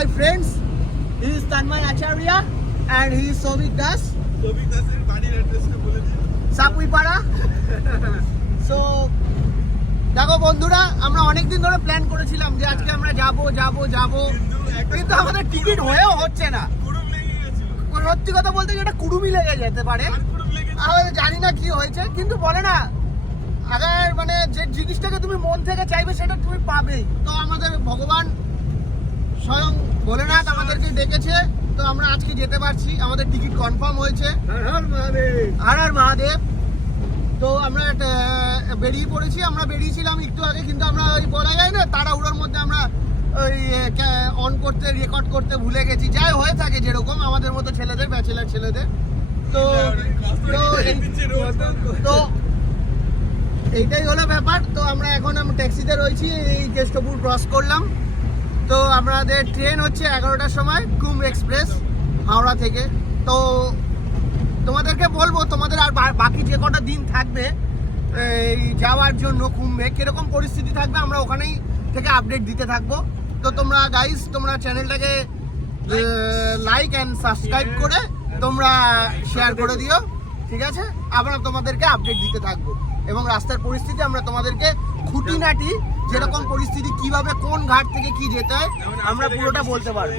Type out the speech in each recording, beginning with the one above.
my friends. He is Tanmay Acharya and he is Souvik Das. Souvik Das এর বাড়ির অ্যাড্রেসটা বলে দিন। সাপুইপাড়া। So দেখো বন্ধুরা, আমরা অনেকদিন ধরে প্ল্যান করেছিলাম যে আজকে আমরা যাব কিন্তু আমাদের টিকিট হয়েও হচ্ছে না। কুড়ুম লেগে গেছিল। সত্যি কথা বলতে এটা কুড়ুমি লেগে যেতে পারে, আমরা জানি না কি হয়েছে, কিন্তু বলে না আগার মানে যে জিনিসটাকে তুমি মন থেকে চাইবে সেটা তুমি পাবেই। তো আমাদের ভগবান স্বয়ং ভোলেনাথ আমাদেরকে ডেকেছে, তো আমরা আজকে যেতে পারছি, আমাদের টিকিট কনফার্ম হয়েছে। হর হর মহাদেব। তো আমরা বেরিয়ে পড়েছি, আমরা বেরিয়েছিলাম একটু আগে, কিন্তু আমরা ওই বলা যায় না তাড়াহুড়োর মধ্যে আমরা ওই অন করতে রেকর্ড করতে ভুলে গেছি, যাই হয়ে থাকে যেরকম আমাদের মতো ছেলেদের, ব্যাচেলার ছেলেদের। তো তো এইটাই হলো ব্যাপার। তো আমরা এখন ট্যাক্সিতে রয়েছি, এই কেষ্টপুর ক্রস করলাম। তো আমাদের ট্রেন হচ্ছে 11টার সময়, কুম্ভ এক্সপ্রেস হাওড়া থেকে। তো তোমাদেরকে বলবো তোমাদের আর বাকি যে কটা দিন থাকবে এই যাওয়ার জন্য কুম্ভে কীরকম পরিস্থিতি থাকবে আমরা ওখানেই থেকে আপডেট দিতে থাকবো। তো তোমরা গাইস, তোমরা চ্যানেলটাকে লাইক অ্যান্ড সাবস্ক্রাইব করে তোমরা শেয়ার করে দিও, ঠিক আছে? আমরা তোমাদেরকে আপডেট দিতে থাকবো এবং রাস্তার পরিস্থিতি আমরা তোমাদেরকে খুঁটিনাটি যেরকম পরিস্থিতি কিভাবে কোন ঘাট থেকে কি যেতে হয় আমরা পুরোটা বলতে পারবো।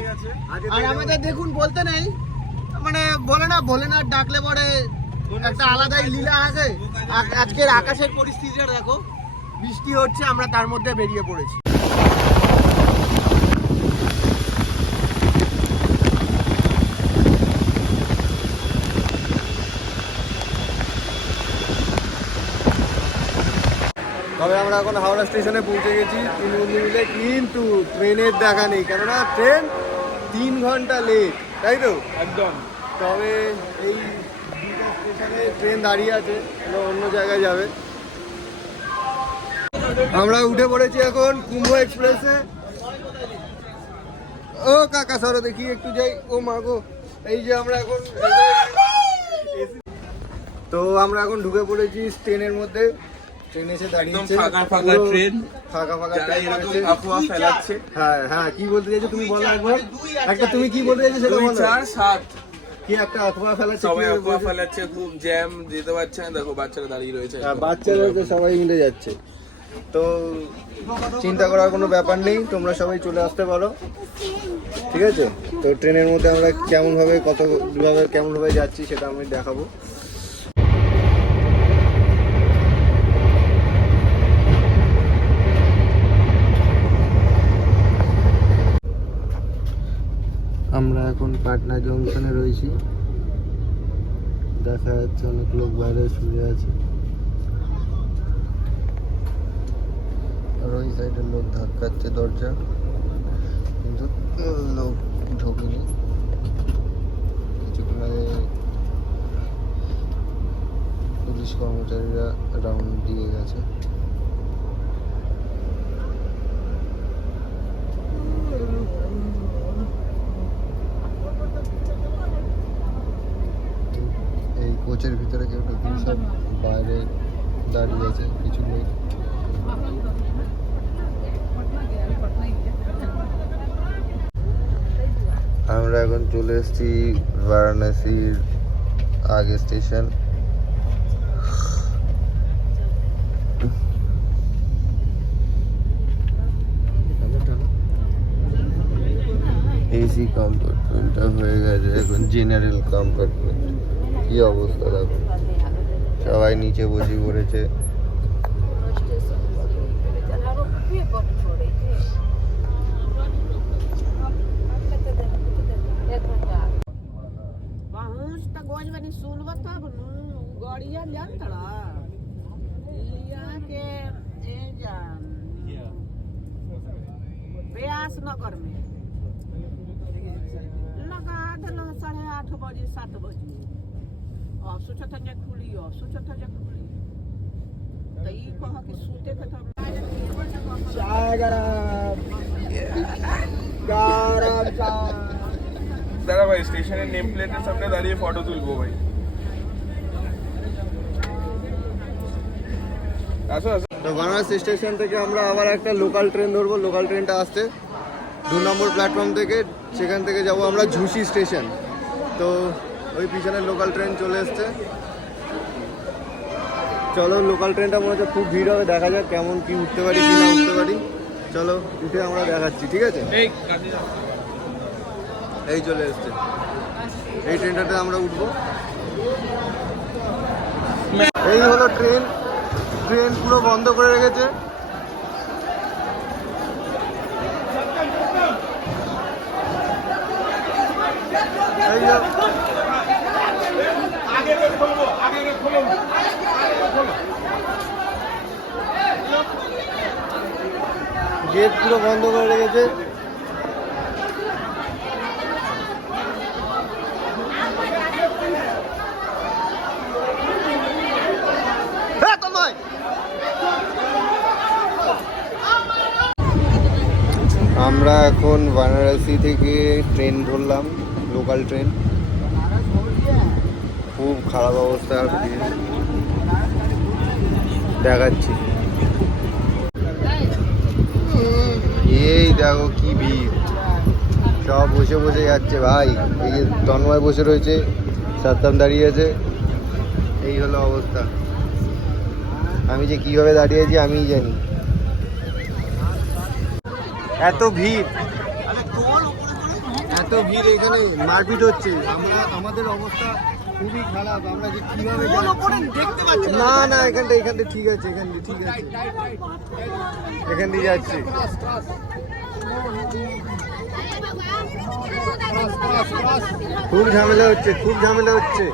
আর আমাদের দেখুন বলতে নেই, মানে বলে না ভোলেনাথ ডাকলে পরে একটা আলাদাই লীলা আছে। আজকের আকাশের পরিস্থিতিটা দেখো, বৃষ্টি হচ্ছে, আমরা তার মধ্যে বেরিয়ে পড়েছি। তবে আমরা এখন হাওড়া স্টেশনে পৌঁছে গেছি 3 বন্ধু মিলে, কিন্তু ট্রেনের দেখা নেই, কেননা ট্রেন 3 ঘন্টা লেট, তাই তো? একদম। তবে এই দুটো স্টেশনে ট্রেন দাঁড়িয়ে আছে, অন্য জায়গায় যাবে। আমরা উঠে পড়েছি এখন কুম্ভ এক্সপ্রেসে। ও কাকা সরো দেখি একটু যাই, ও মাগো, এই যে আমরা এখন, তো আমরা এখন ঢুকে পড়েছি ট্রেনের মধ্যে। ট্রেন এসে দাঁড়িয়েছে, ফাঁকা ট্রেন, ফাঁকা যারা এরকম আফওয়া ফেলাচ্ছে। হ্যাঁ কি বলতে চাইছো তুমি বলো একবার, একটা তুমি কি বলতে চাইছো সেটা বলো। 4 7 কি একটা আফওয়া ফেলাচ্ছে, সবাই আফওয়া ফেলাচ্ছে, খুব জ্যাম, যেতে পারছে না। দেখো বাচ্চারা দাঁড়িয়ে রয়েছে, বাচ্চারা তো সবাই মিলে যাচ্ছে। তো চিন্তা করার কোনো ব্যাপার নেই, তোমরা সবাই চলে আসতে পারো, ঠিক আছে? তো ট্রেনের মধ্যে আমরা কেমনভাবে কেমনভাবে যাচ্ছি সেটা আমি দেখাবো। আমরা এখন পাটনা জংশনে রয়েছি, দেখা যাচ্ছে অনেক লোক বাইরে শুয়ে আছে, আর ওই সাইডের লোক ধাক্কাচ্ছে দরজা, কিন্তু লোক ঢোকেনি। কিছুক্ষণ আগে পুলিশ কর্মচারীরা রাউন্ড দিয়ে গেছে। এই কোচের ভিতরে কেউ ঢুকিনি, সব বাইরে দাঁড়িয়ে আছে, কিছু নেই। আমরা এখন চলে এসেছি বারাণসীর আগে স্টেশন। এসি কম্পার্টমেন্টটা হয়ে গেছে এখন জেনারেল কম্পার্টমেন্ট। কি অবস্থা দেখো, সবাই নিচে বসে পড়েছে। नगर में लगा देना 8:30 बजे 7 बजे, और सोचत जे खुली, और सोचत जे खुली, तो ई कह कि सूते के तब चाय गरम दादा भाई स्टेशনের নেম প্লেটের সামনে দাঁড়িয়ে ফটো তুলবো ভাই। আসো আসো। তো বারাণসী স্টেশন থেকে আমরা আবার একটা লোকাল ট্রেন ধরবো, লোকাল ট্রেনটা আসছে 2 নম্বর প্ল্যাটফর্ম থেকে, সেখান থেকে যাব আমরা ঝুসি স্টেশন। তো ওই পিছনের লোকাল ট্রেন চলে এসছে। চলো, লোকাল ট্রেনটা মনে হচ্ছে খুব ভিড় হবে, দেখা যাক কেমন কি উঠতে পারি কি না উঠতে পারি। চলো উঠে আমরা দেখাচ্ছি, ঠিক আছে? এই চলে এসছে, এই ট্রেনটাতে আমরা উঠবো। এই হলো ট্রেন, ট্রেন পুরো বন্ধ করে রেখেছে। এই যে গেট পুরো বন্ধ করে রেখেছে। আমরা এখন বারাণসী থেকে ট্রেন ধরলাম, লোকাল ট্রেন। খুব খারাপ অবস্থা, দেখাচ্ছি। এই দেখো কি ভিড়, সব বসে বসে যাচ্ছে ভাই। এই যে তন্ময় বসে রয়েছে, সাত্তাম দাঁড়িয়ে আছে, এই হলো অবস্থা। আমি যে কিভাবে দাঁড়িয়েছি আমিই জানি, এত ভিড়, এত ভিড়, এখানে মারপিট হচ্ছে। আমাদের অবস্থা খুবই খারাপ, আমরা যে কিভাবে না না এখান থেকে ঠিক আছে, এখান দিয়ে ঠিক আছে, এখান দিয়ে যাচ্ছি। খুব ঝামেলা হচ্ছে, খুব ঝামেলা হচ্ছে।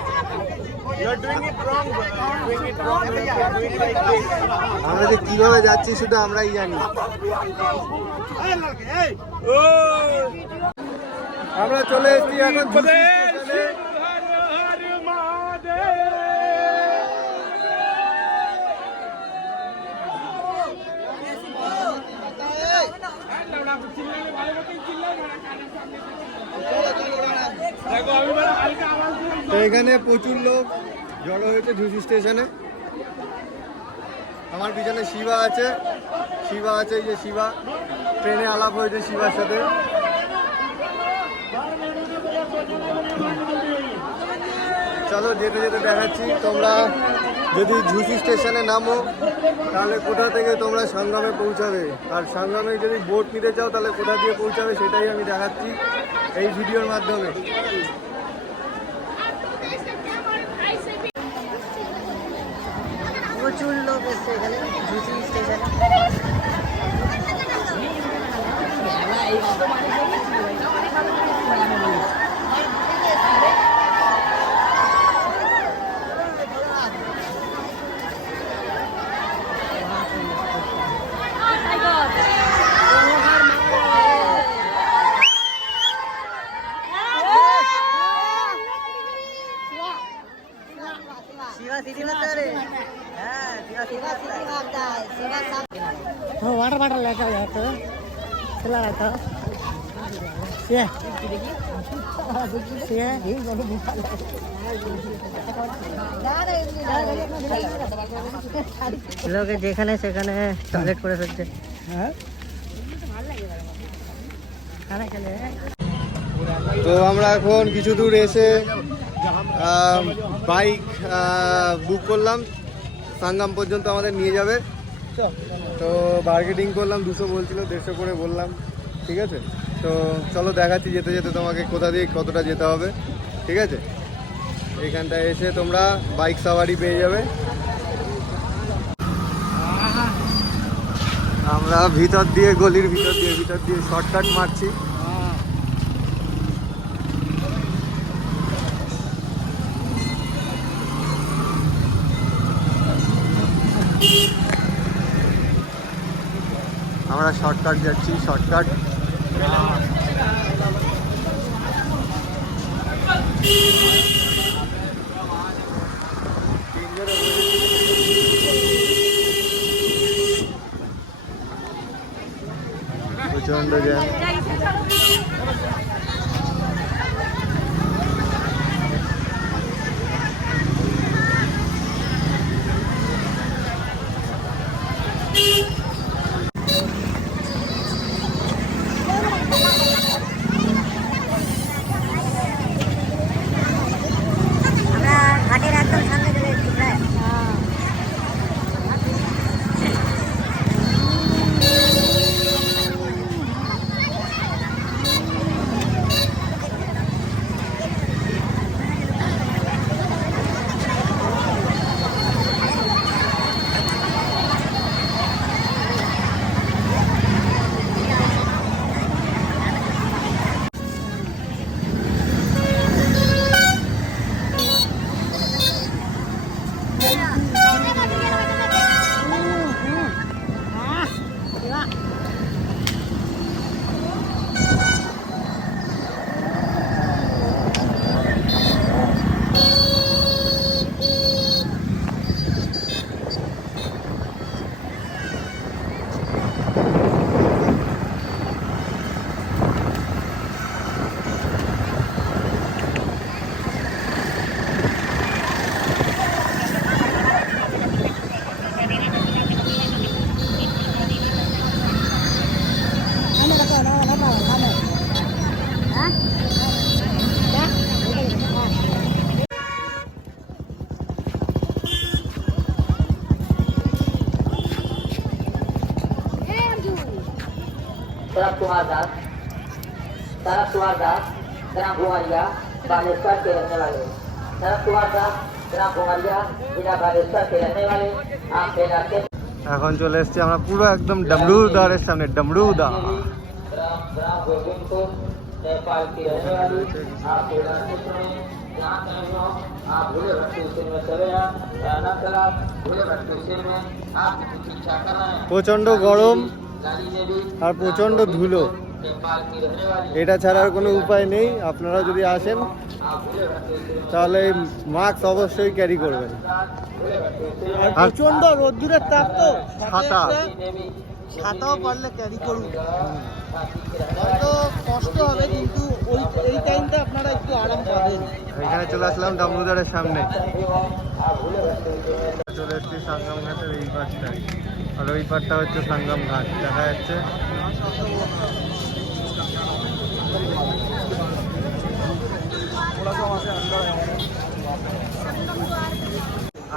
আমরা যে কিভাবে যাচ্ছি শুধু আমরাই জানি। আমরা চলে এসেছি এখন ঝুসি স্টেশনে। তো এখানে প্রচুর লোক জড়ো হয়েছে ঝুসি স্টেশনে। আমার পিছনে শিবা আছে, শিবা আছে, এই যে শিবা, ট্রেনে আলাপ হয়েছে শিবার সাথে। চলো যেতে যেতে দেখাচ্ছি। তোমরা যদি ঝুসি স্টেশনে নামো তাহলে কোথা থেকে তোমরা সঙ্গমে পৌঁছাবে, আর সঙ্গমে যদি বোট নিতে চাও তাহলে কোথা দিয়ে পৌঁছাবে সেটাই আমি দেখাচ্ছি এই ভিডিওর মাধ্যমে। প্রচুর লোক এসছে এখানে ঝুসি স্টেশনে। वाटर वाटर लेकर आया तो चला रहा था লোকে যেখানে সেখানে টয়লেট করে ফেলছে। তো আমরা এখন কিছু দূর এসে বাইক বুক করলাম, সাঙ্গাম পর্যন্ত আমাদের নিয়ে যাবে। তো বার্গেটিং করলাম, 200 বলছিল, 150 করে বললাম, ঠিক আছে। তো চলো দেখাচ্ছি যেতে যেতে তোমাকে কোথা দিয়ে কতটা যেতে হবে, ঠিক আছে। এইখানটায় এসে তোমরা বাইক সাওয়ারি পেয়ে যাবে। আমরা ভিতর দিয়ে, গলির ভিতর দিয়ে শর্টকাট মারছি। আমরা শর্টকাট যাচ্ছি, শর্টকাট। প্রচন্ড জ্যাম। शरद कुमार दास, ग्राम घुमरिया बालेश्वर के रहने वाले। शरद कुमार दास ग्राम घुमरिया जिला बालेश्वर के रहने वाले। आप मेरा के এখন চলে এসেছি আমরা পুরো একদম ডমরুদারের সামনে, ডমরুদা। ग्राम गोविंदपुर नेपाल की रहने वाली। आप मेरा यहाँ कहीं आप भूले भट्टी उसिर में सवेरा राना तालाब भूले भट्टी उसिर में आप इच्छा कर रहे हैं। প্রচন্ড গরম गाड़ी देवी আর প্রচন্ড ধুলো, नेपाल की रहने वाली। এটা ছাড়া আর কোনো উপায় নেই। আপনারা যদি আসেন তাহলে মাস্ক অবশ্যই ক্যারি করবেন। আর প্রচন্ড রোদ্দুরের তাপ, তো ছাতাও পারলে ক্যারি করুন। হয়তো কষ্ট হবে কিন্তু এই টাইমটা আপনারা একটু আরাম পাবেন। এখানে চলে আসলাম দামোদরের সামনে, চলে এসেছি সঙ্গম ঘাটের এই পাশটায়, আর ওই পাশটা হচ্ছে সঙ্গম ঘাট দেখা যাচ্ছে।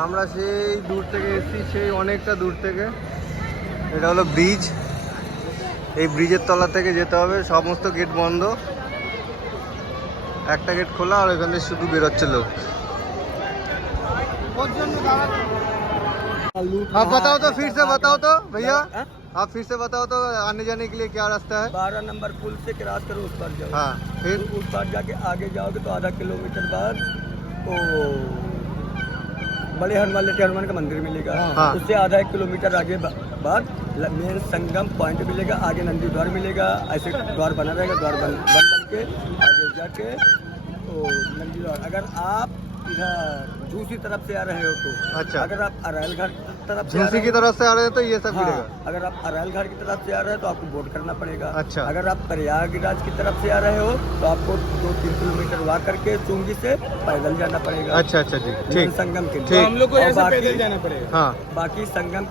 আমরা সেই দূর থেকে এসেছি, সেই অনেকটা দূর থেকে। এটা হলো ব্রিজ, এই ব্রিজের তলা থেকে যেতে হবে। সমস্ত গেট বন্ধ, একটা গেট খোলা, আর ওখান থেকে শুধু বেরোচ্ছে লোক। आप बताओ तो, फिर से बताओ तो भैया, आप फिर से बताओ तो आने जाने के लिए क्या रास्ता है? 12 नंबर पुल से क्रॉस करो, उस पर जाओ। हाँ, फिर उस पर जाके आगे जाओगे तो आधा किलोमीटर बाद तो बड़े हनुमान का मंदिर मिलेगा। हाँ। उससे आधा 1 किलोमीटर आगे बाद मेन संगम पॉइंट मिलेगा। आगे नंदी द्वार मिलेगा, ऐसे द्वार बना रहेगा। द्वार बन के आगे जाके तो नंदी द्वार। अगर आप इधर झूसी तरफ से आ रहे हो तो अच्छा, अगर आप अरायल घाट तरफ से झूसी की तरफ से आ रहे हैं तो ये सब मिलेगा। हाँ, अगर आप अरायल घाट की तरफ से आ रहे हो तो आपको बोट करना पड़ेगा। अच्छा। अगर आप प्रयागराज की तरफ से आ रहे हो तो आपको 2-3 किलोमीटर वॉक करके चुंगी से पैदल जाना पड़ेगा। अच्छा अच्छा जी, मेन ठीक संगम के लिए। ठीक। हम लोग को ऐसे पैदल जाना पड़ेगा। हाँ, बाकी संगम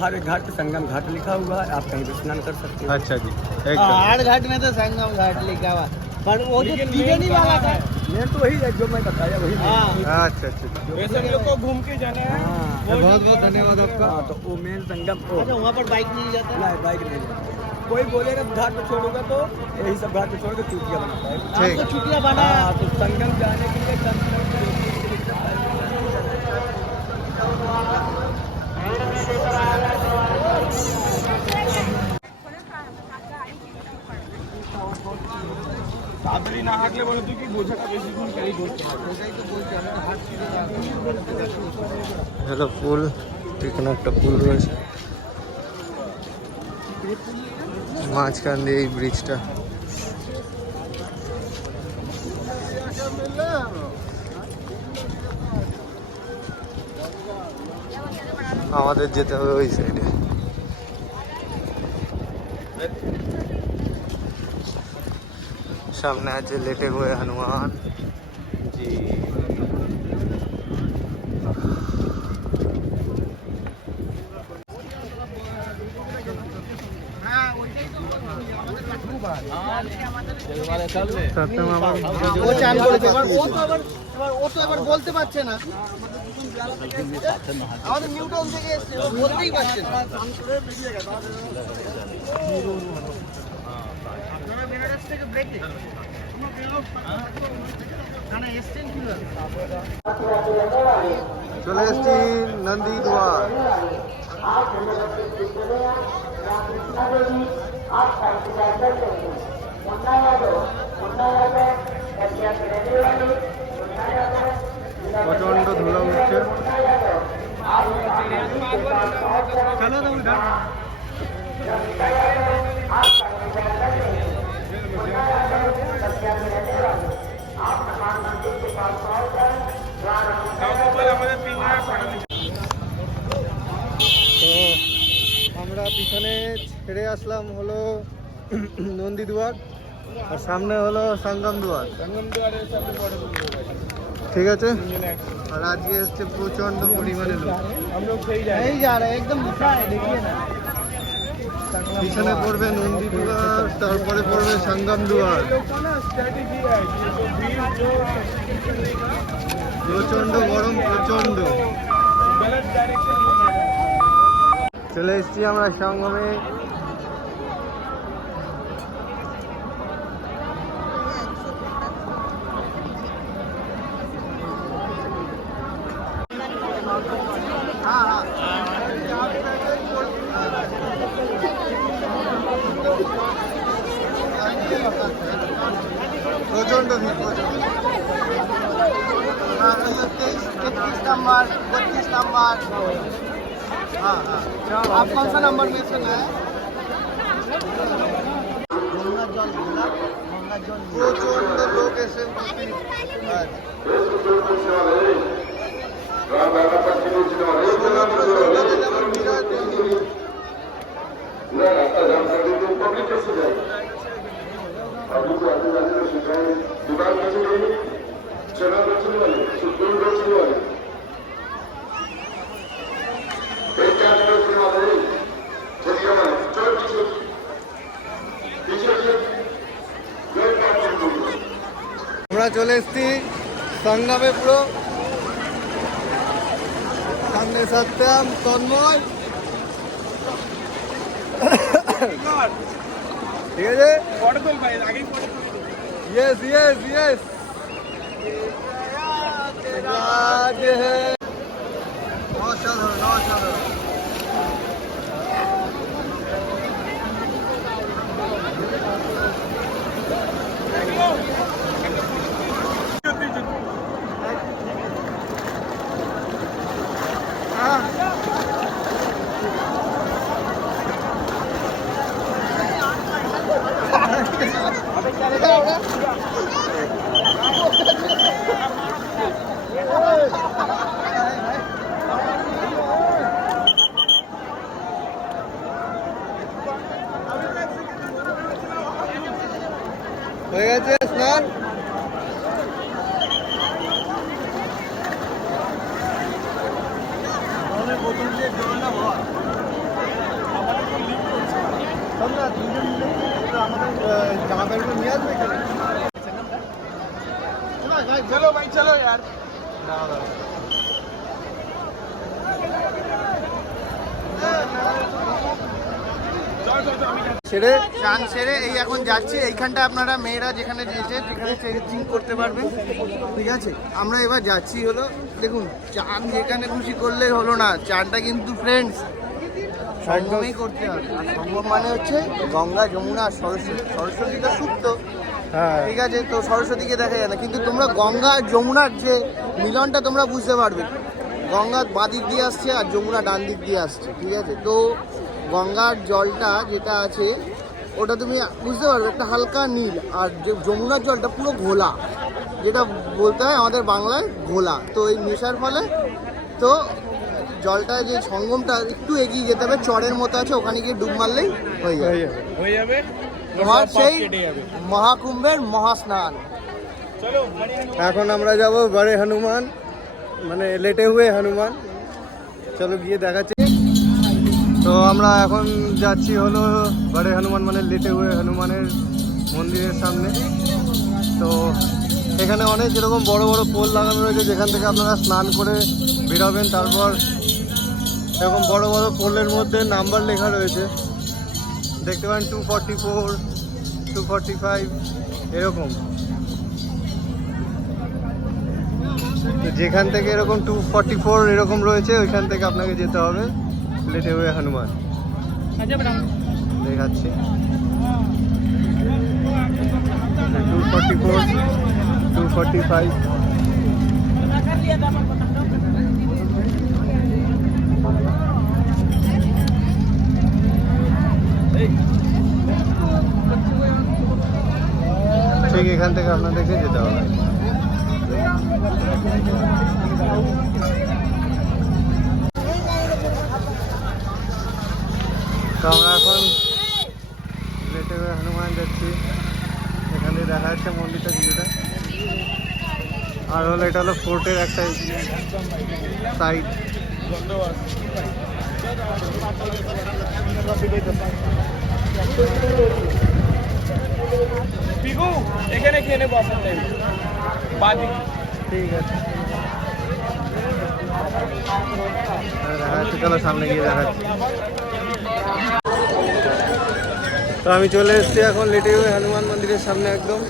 हर एक घाट पे संगम घाट लिखा हुआ है, आप कहीं भी स्नान कर सकते हो। अच्छा जी, एकदम। आठ घाट में तो संगम घाट लिखा हुआ, पर वो जो त्रिवेणी वाला था। मेन तो वही है जो मैं बताया, वही हाँ। अच्छा अच्छा, वैसे हम लोग को घूम के जाना है। बहुत बहुत धन्यवाद आपका। हाँ, तो वो मेन संगम अच्छा, वहाँ पर बाइक नहीं जाता? नहीं, बाइक नहीं। कोई बोलेगा घाट पे छोड़ूंगा तो यही सब घाट पे छोड़ के चूतिया बनाता है। ठीक। आपको छुट्टियाँ बना है। हाँ, तो संगम जाने के लिए कम से कम 3 किलोमीटर তাড়াতাড়ি না হাঁটলে বলে তুই কি বোঝাটা বেশিক্ষণ ক্যারি করতে হবে। হ্যালো পুল, এখানে একটা পুল রয়েছে, মাঝখান দিয়ে এই ব্রিজটা। আমাদের যেতে হবে ওই সাইডে। सामने आज लेटे हुए हनुमान जी। ও চান করেছে, এবার ও তো এবার বলতে পারছে না। আমাদের নিউটাউন থেকে এসছে, ও বলতেই পারছে না। আপনারা বেনারস থেকে ব্রেকে চলে এসছি নন্দী দুয়ার। প্রচন্ড ধুলো উঠছে। তো আমরা পিছনে ছেড়ে আসলাম হলো নন্দী দুয়ার, আর সামনে হলো সঙ্গম দুয়ার। ঠিক আছে, আর আজকে এসছে প্রচন্ড পরিমাণে লোক। এই যা রে একদম পিছনে পড়বে নন্দী দুয়ার, তারপরে পড়বে সঙ্গম দুয়ার। প্রচন্ড গরম, প্রচন্ড। চলে এসছি আমরা সঙ্গমে। ভিড় প্রচুর। 23 नंबर 32 नंबर। हाँ हाँ, आप कौन सा नंबर में सुना है? প্রচন্ড লোক এসে আমরা চলে এসেছি সংগ্রামে পুরো সামনে সত্যম তন্ময়, ঠিক আছে? ইয়েস ইয়েস ইয়েস অসাধারণ অসাধারণ। হয়ে গেছে স্নান। জামা প্যান্ট নিয়ে আসবে चलो भाई चलो यार। সেরে চান সেরে এই এখন যাচ্ছি। এইখানটা আপনারা মেয়েরা যেখানে যেতে সেখানে চেকিং করতে পারবেন, ঠিক আছে? আমরা এবার যাচ্ছি হলো, দেখুন চান যেখানে খুশি করলে হলো না, চানটা কিন্তু ফ্রেন্ডস সঙ্গমেই করতে হবে। আর সঙ্গম মানে হচ্ছে গঙ্গা যমুনা আর সরস্বতী। সরস্বতীটা সুপ্ত, ঠিক আছে? তো সরস্বতীকে দেখা যায় না, কিন্তু তোমরা গঙ্গা আর যমুনার যে মিলনটা তোমরা বুঝতে পারবে। গঙ্গা বাঁ দিক দিয়ে আসছে আর যমুনা ডান দিক দিয়ে আসছে, ঠিক আছে? তো গঙ্গার জলটা যেটা আছে ওটা তুমি বুঝতে পারবে একটা হালকা নীল, আর যমুনার জলটা পুরো ঘোলা, যেটা বলতে হয় আমাদের বাংলায় ঘোলা। তো এই মেশার ফলে তো জলটা যে সঙ্গমটা একটু এগিয়ে যেতে হবে, চরের মতো আছে, ওখানে গিয়ে ডুব মারলেই হয়ে যাবে তোমার সেই মহাকুম্ভের মহাস্নান। এখন আমরা যাব বড়ে হনুমান, মানে লেটে হুয়ে হনুমান। চলো গিয়ে দেখাচ্ছি। তো আমরা এখন যাচ্ছি হলো বড়ে হনুমান মানে লেটে হুয়ে হনুমানের মন্দিরের সামনে। তো এখানে অনেক এরকম বড় বড় পোল লাগানো রয়েছে, যেখান থেকে আপনারা স্নান করে বেরোবেন। তারপর এরকম বড় বড় পোলের মধ্যে নাম্বার লেখা রয়েছে, দেখতে পারেন 244, 245 এরকম। তো যেখান থেকে এরকম 244 এরকম রয়েছে ওইখান থেকে আপনাকে যেতে হবে লেটে হুয়ে হনুমান। দেখাচ্ছি 244, 245। ঠিক এখান থেকে আপনাদেরকে যেতে হবে। তো আমরা এখন লেটে হুয়ে হনুমান যাচ্ছি। এখানে দেখা যাচ্ছে মন্দিরটা কিছুটা, আর হলো এটা হলো ফোর্টের একটা সাইড। এখানে খেয়ে নেবো আপনার টাইম বাদি। ঠিক আছে, দেখাচ্ছি, চলো সামনে গিয়ে দেখাচ্ছি। তো আমি চলে এসেছি এখন লেটে হুয়ে হনুমান মন্দিরের সামনে, একদম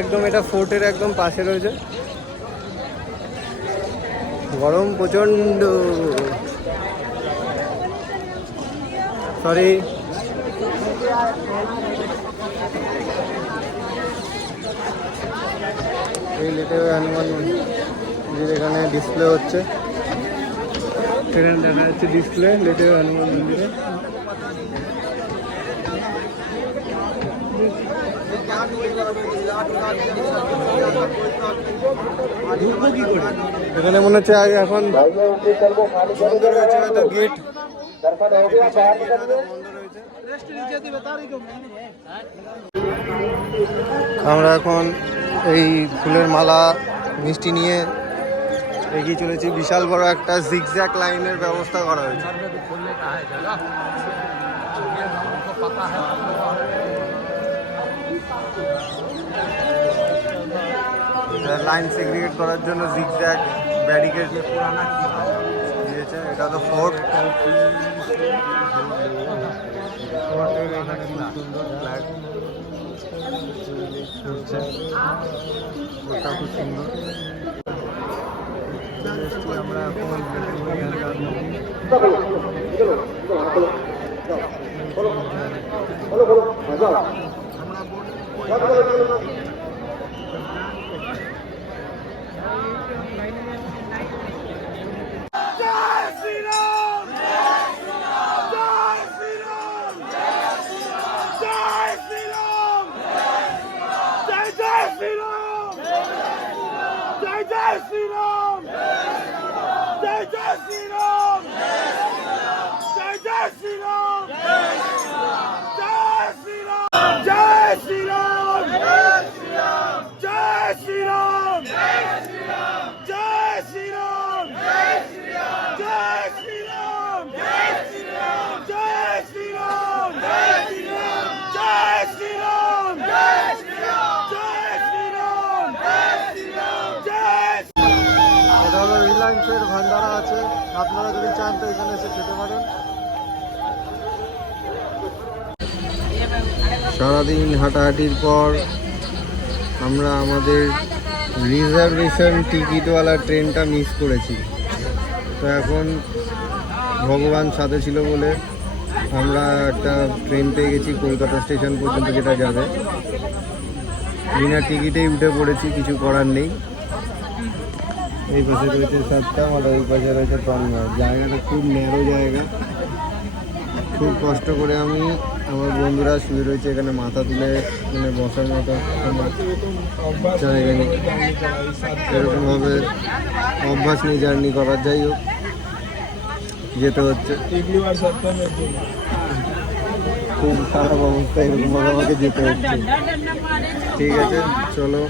একদম এটা ফোর্টের একদম পাশে রয়েছে। গরম প্রচণ্ড, সরি। এই লেটে হনুমান মন্দির এখানে ডিসপ্লে হচ্ছে, এখানে দেখা যাচ্ছে ডিসপ্লে লেটে হনুমান মন্দিরে। ঢুকবো কি করে? এখানে মনে হচ্ছে আগে এখন বন্ধ রয়েছে হয়তো গেট, আমরা এখন এই ফুলের মালা মিষ্টি নিয়ে এগিয়ে চলেছি। বিশাল বড় একটা জিগজ্যাগ লাইনের ব্যবস্থা করা হয়েছে। লাইন সেগ্রিগেট করার জন্য জিগজ্যাগ ব্যারিকেড দিয়েছে। এটা তো ফোর্ট, ফোর্টের এখানে খুব সুন্দর ফ্ল্যাগ উঠছে, ওটা খুব সুন্দর। আমরা এখন রিলায়েন্সের ভান্ডারা আছে, আপনারা যদি চান তো এখানে এসে খেতে পারেন। সারাদিন হাঁটাহাঁটির পর আমরা আমাদের রিজার্ভেশন টিকিটওয়ালা ট্রেনটা মিস করেছি। তো এখন ভগবান সাথে ছিল বলে আমরা একটা ট্রেন পেয়ে গেছি কলকাতা স্টেশন পর্যন্ত, যেটা যাবে। বিনা টিকিটেই উঠে পড়েছি, কিছু করার নেই। এই পাশে রয়েছে সাতটাম আর ওই পাশে রয়েছে টনগাঁও। জায়গাটা খুব ন্যারো জায়গা, খুব কষ্ট করে আমি আমার বন্ধুরা শুয়ে রয়েছে এখানে, মাথা তুলে মানে বসার মতো জায়গা নেই। এরকমভাবে অভ্যাস নেই জার্নি করার, যাই হোক যেতে হচ্ছে। খুব খারাপ অবস্থা, এরকমভাবে আমাকে যেতে হচ্ছে। ঠিক আছে, চলো।